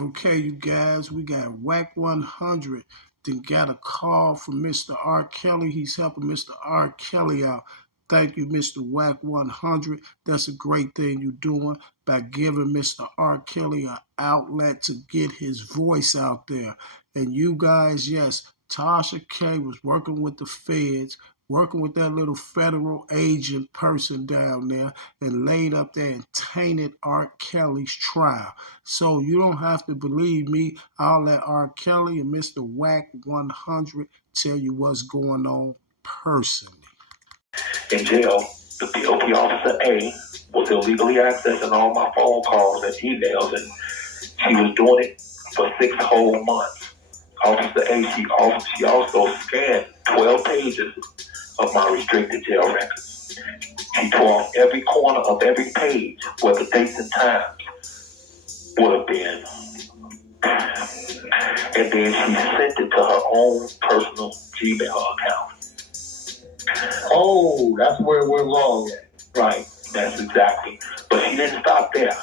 Okay, you guys, we got Whack 100. Then got a call from Mr. R. Kelly. He's helping Mr. R. Kelly out. Thank you, Mr. Whack 100. That's a great thing you're doing by giving Mr. R. Kelly an outlet to get his voice out there. And you guys, yes, Tasha K was working with the feds, working with that little federal agent person down there, and laid up there and tainted R. Kelly's trial. So you don't have to believe me. I'll let R. Kelly and Mr. Whack 100 tell you what's going on personally. In jail, the BOP officer A was illegally accessing all my phone calls and emails, and she was doing it for 6 whole months. Officer A, she also scanned 12 pages of my restricted jail records. She tore off every corner of every page where the dates and times would have been. And then she sent it to her own personal Gmail account. Oh, that's where it went wrong at. Right, that's exactly. But she didn't stop there.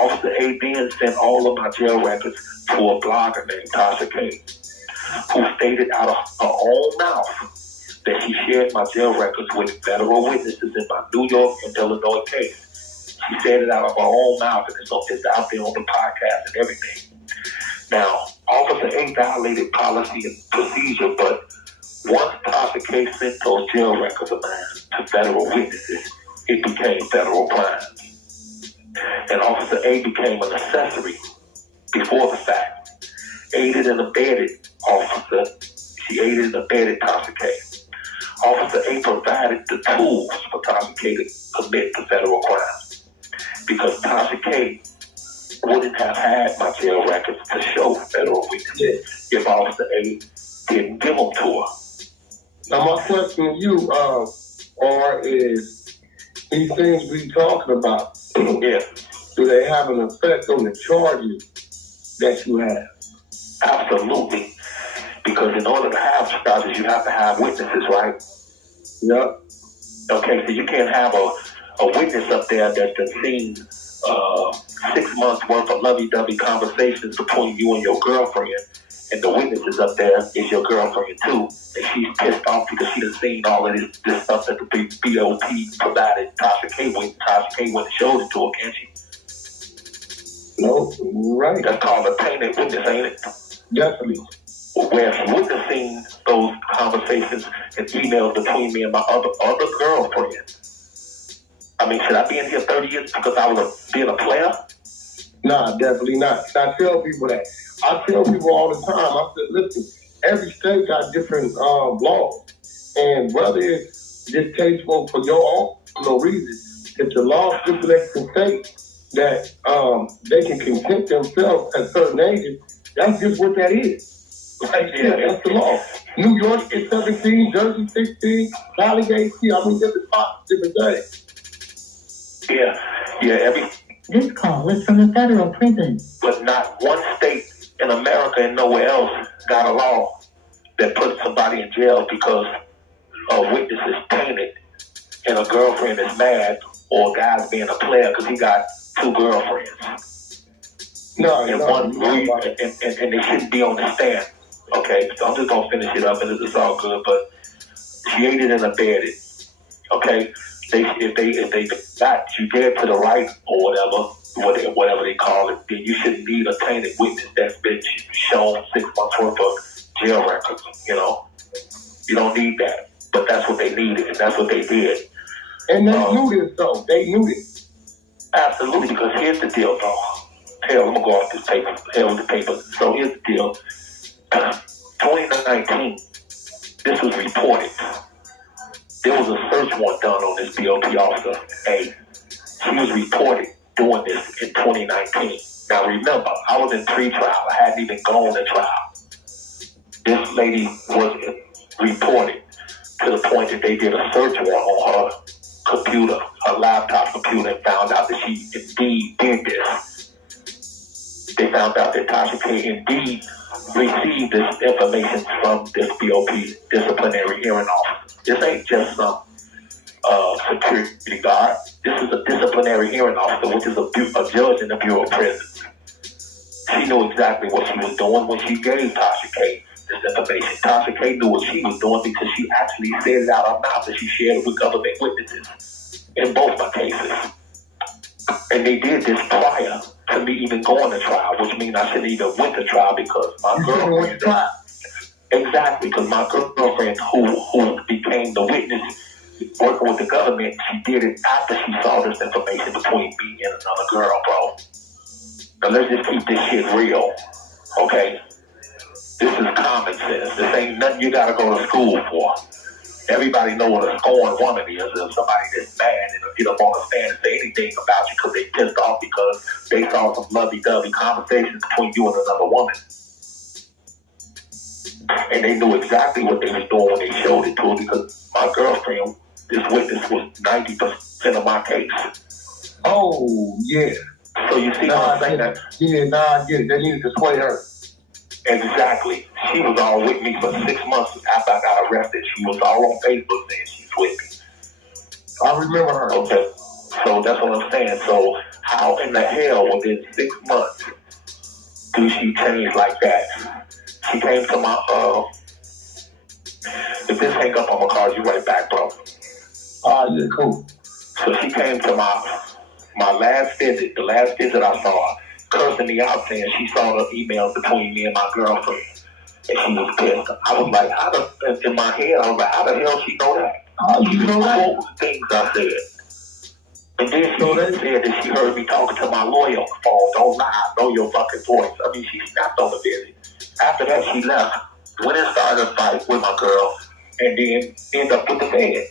Officer A then sent all of my jail records to a blogger named Tasha K, who stated out of her own mouth that she shared my jail records with federal witnesses in my New York and Illinois case. She said it out of her own mouth, and it's out there on the podcast and everything. Now, Officer A violated policy and procedure, but once Tasha K sent those jail records of mine to federal witnesses, it became federal crimes. And Officer A became an accessory before the fact. Aided and abetted officer. She aided and abetted Tasha K. Officer A provided the tools for Tasha K to commit the federal crimes, because Tasha K wouldn't have had my jail records to show federal witnesses if Officer A didn't give them to her. Now, my question to you, is these things we talking about, Yeah. do they have an effect on the charges that you have? Absolutely. Because in order to have charges, you have to have witnesses, right? Yep. Okay, so you can't have a witness up there that's been seen 6 months worth of lovey-dovey conversations between you and your girlfriend, and the witness is up there is your girlfriend too, and she's pissed off because she done seen all of this stuff that the BOP provided Tasha K with. Tasha K went and showed it to her, can't she? No, right. That's called a tainted witness, ain't it? Definitely. Where she wouldn't have seen those conversations and emails between me and my other girlfriend. I mean, should I be in here 30 years because I was being a player? Nah, definitely not. I tell people that. I tell people all the time, I said, listen, every state got different laws. And whether it's distasteful for your own reason, if the law stipulates the state that they can content themselves at certain ages, that's just what that is. Like, yeah, that's the law. New York is 17, Jersey 16, Cali 18. I mean, different spots, different days. Yeah. This call is from a federal prison. But not one state in America and nowhere else got a law that puts somebody in jail because a witness is tainted and a girlfriend is mad, or a guy's being a player because he got 2 girlfriends. And they shouldn't be on the stand. Okay, so I'm just gonna finish it up, and it's all good. But she aided and abetted. Okay, if they got you dead to the right or whatever they call it, then you shouldn't need a tainted witness that's been shown 6 months worth of jail records. You don't need that. But that's what they needed, and that's what they did. And they knew this, though. They knew this. Absolutely, because here's the deal, though. Hell, I'm gonna go off this paper. Hell with the paper. So here's the deal. 2019, this was reported. There was a search warrant done on this BOP officer A. She was reported doing this in 2019. Now remember, I was in pre-trial. I hadn't even gone to trial. This lady was reported to the point that they did a search warrant on her computer, her laptop computer, and found out that she indeed did this. They found out that Tasha K indeed received this information from this BOP disciplinary hearing officer. This ain't just some security guard. This is a disciplinary hearing officer, which is a judge in the Bureau of Prisons. She knew exactly what she was doing when she gave Tasha K this information. Tasha K knew what she was doing because she actually said it out of her mouth and she shared it with government witnesses in both my cases. And they did this prior to me even going to trial, which means I shouldn't even went to trial because my girlfriend. Exactly, because my girlfriend, who became the witness working with the government, she did it after she saw this information between me and another girl, bro. Now let's just keep this shit real, okay? This is common sense. This ain't nothing you gotta go to school for. Everybody know what a scorned woman is. If somebody that's mad and get up on the stand and say anything about you because they pissed off because they saw some lovey-dovey conversations between you and another woman. And they knew exactly what they was doing when they showed it to her because my girlfriend, this witness, was 90% of my case. Oh, yeah. So you see what I'm saying? I get it. They needed to sway her. Exactly. She was all with me for 6 months after I got arrested. She was all on Facebook saying she's with me. I remember her. Okay. So that's what I'm saying. So how in the hell within 6 months do she change like that? She came to my, if this hang up, I'm gonna call you right back, bro. Yeah, cool. So she came to my last visit, the last visit I saw her, cursing me out saying she saw the emails between me and my girlfriend. And she was pissed. I was like, in my head, I was like, how the hell she know that? She just quoted things I said. And then she said that she heard me talking to my lawyer on the phone. Don't lie, I know your fucking voice. I mean, she snapped on the visit. After that, she left, went and started a fight with my girl, and then ended up with the feds.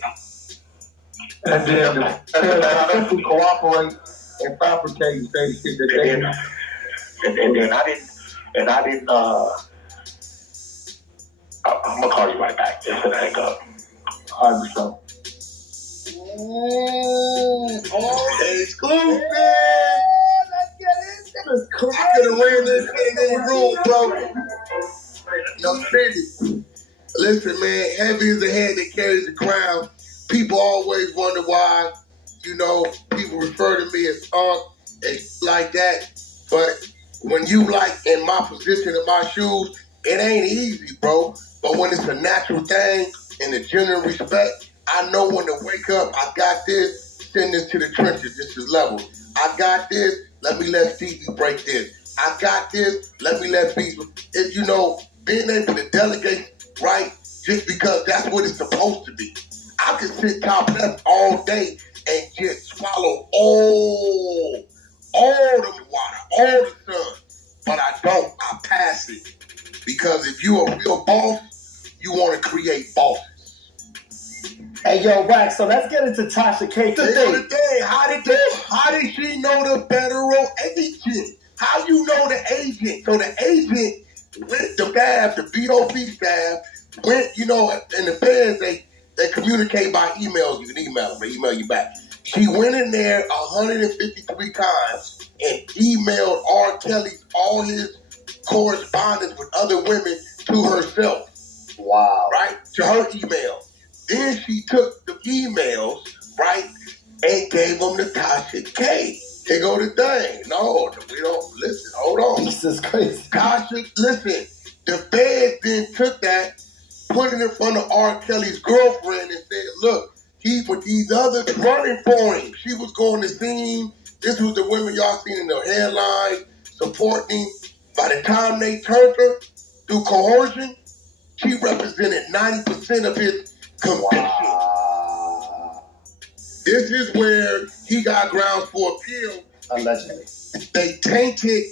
And then the feds to cooperate and fabricate and say the shit that they did. And then I didn't, I'm gonna call you right back. It's gonna hang up. All right, so. Exclusive! Let's get into this. I could have ran this in any room, bro. No, seriously. Listen, man, heavy is the head that carries the crown. People always wonder why, people refer to me as and like that. But when you in my position, in my shoes, it ain't easy, bro. But when it's a natural thing and a genuine respect, I know when to wake up. I got this. Send this to the trenches. This is level. I got this. Let me let Stevie break this. I got this. Let me let people. Being able to delegate, right? Just because that's what it's supposed to be. I can sit top left all day and just swallow all the water, all the sun. But I don't. I pass it. Because if you're a real boss, you want to create bosses. Hey, yo, Wax, so let's get into Tasha K today. How did she know the federal agent? How you know the agent? So the agent went to staff, the BOP staff, went, and the feds, they communicate by emails. You can email them, they email you back. She went in there 153 times and emailed R. Kelly all his correspondence with other women to herself. Wow. Right? To her email. Then she took the emails, right, and gave them to Tasha K. They go to thing. No, we don't. Listen, hold on. This is crazy. Tasha, listen. The feds then took that, put it in front of R. Kelly's girlfriend and said, look, he with these others running for him. She was going to see him. This was the women y'all seen in the headlines supporting him. By the time they turned her through coercion, she represented 90% of his conviction. Wow. This is where he got grounds for appeal. Allegedly. They tainted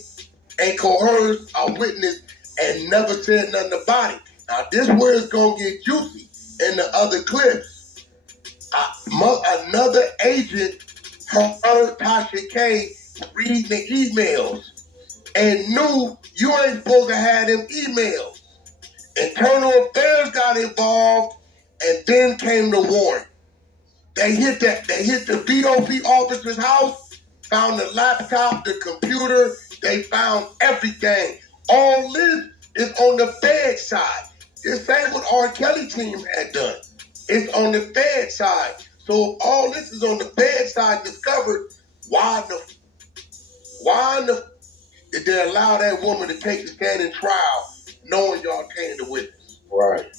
and coerced a witness and never said nothing about it. Now, this is where it's going to get juicy in the other clips. Another agent heard Tasha K reading the emails and knew you ain't supposed to have them emails. Internal Affairs got involved, and then came the warrant. They hit the BOP officer's house, found the laptop, the computer. They found everything. All this is on the Fed side. This ain't what R. Kelly team had done. It's on the Fed side. So if all this is on the Fed side discovered, why in the if they allow that woman to take the stand in trial, knowing y'all tainted the witness. Right.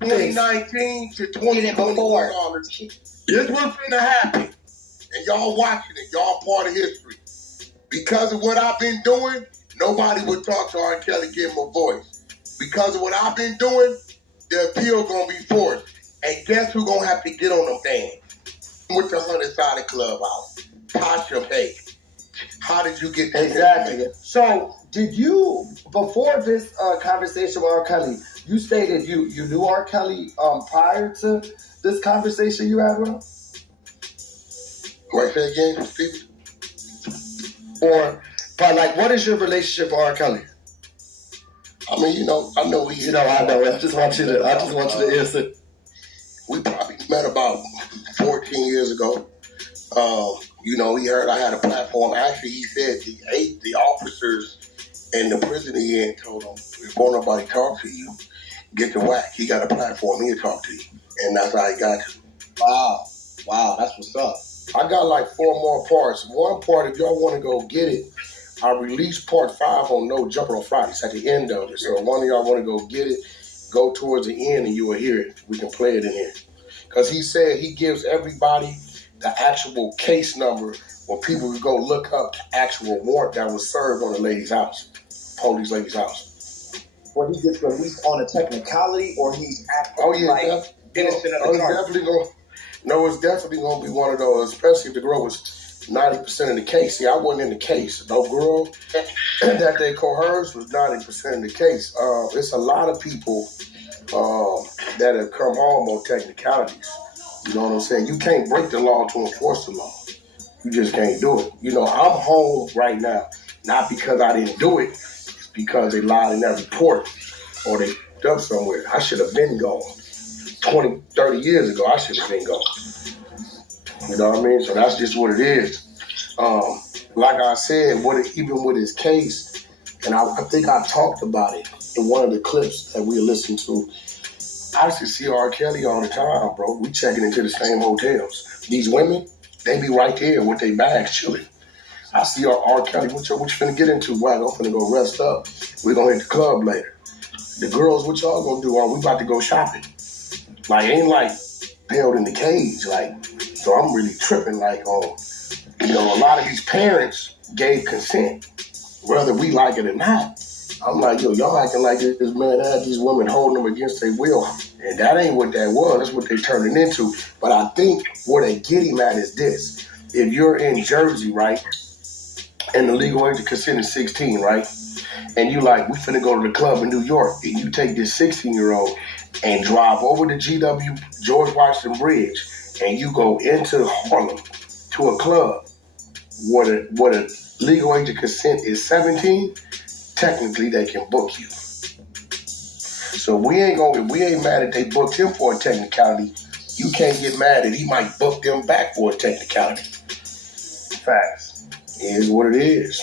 2019 to 2024. This was finna happen. And y'all watching it. Y'all part of history. Because of what I've been doing, nobody would talk to R. Kelly, give him a voice. Because of what I've been doing, the appeal gonna be forced. And guess who gonna have to get on them things? With the 100-sided clubhouse. Tasha Bay. How did you get that? Exactly. So, did you, before this conversation with R. Kelly, you stated you knew R. Kelly prior to this conversation you had with him? Wait, say again, Steve? But like, what is your relationship with R. Kelly? I mean, I know he. I know. I just want you to answer. We probably met about 14 years ago. He heard I had a platform. Actually, he said the officers in the prison he in told him, if won't nobody talk to you, get the whack. He got a platform, he'll talk to you. And that's how he got you. Wow, that's what's up. I got like 4 more parts. One part, if y'all want to go get it, I released part 5 on No Jumper on Friday. It's at the end of it. So if one of y'all want to go get it, go towards the end and you will hear it. We can play it in here. Because he said he gives everybody the actual case number where people can go look up the actual warrant that was served on the lady's house, police lady's house. When he gets released on a technicality, or he's acting innocent of the charge? It's definitely going to be one of those, especially if the girl was 90% of the case. See, I wasn't in the case. No girl that they coerced was 90% of the case. It's a lot of people that have come home on technicalities. You know what I'm saying? You can't break the law to enforce the law. You just can't do it. I'm home right now, not because I didn't do it. It's because they lied in that report or they dumped somewhere. I should have been gone. 20, 30 years ago, I should have been gone. You know what I mean? So that's just what it is. Like I said, even with his case, and I think I talked about it in one of the clips that we listened to, I used to see R. Kelly all the time, bro. We checking into the same hotels. These women, they be right there with their bags chilling. I see R. Kelly, what you finna get into? Well, I'm finna go rest up. We're gonna hit the club later. The girls, what y'all gonna do? We about to go shopping. Like, ain't like held in the cage. Like, so I'm really tripping. Like, a lot of these parents gave consent, whether we like it or not. I'm like, y'all acting like this man had these women holding them against their will. And that ain't what that was. That's what they turned it into. But I think what they get him at is this. If you're in Jersey, right, and the legal age of consent is 16, right, and you like, we finna go to the club in New York, and you take this 16-year-old and drive over to GW, George Washington Bridge, and you go into Harlem to a club where the legal age of consent is 17, technically they can book you. So we ain't mad if they booked him for a technicality. You can't get mad that he might book them back for a technicality. Facts. It is what it is.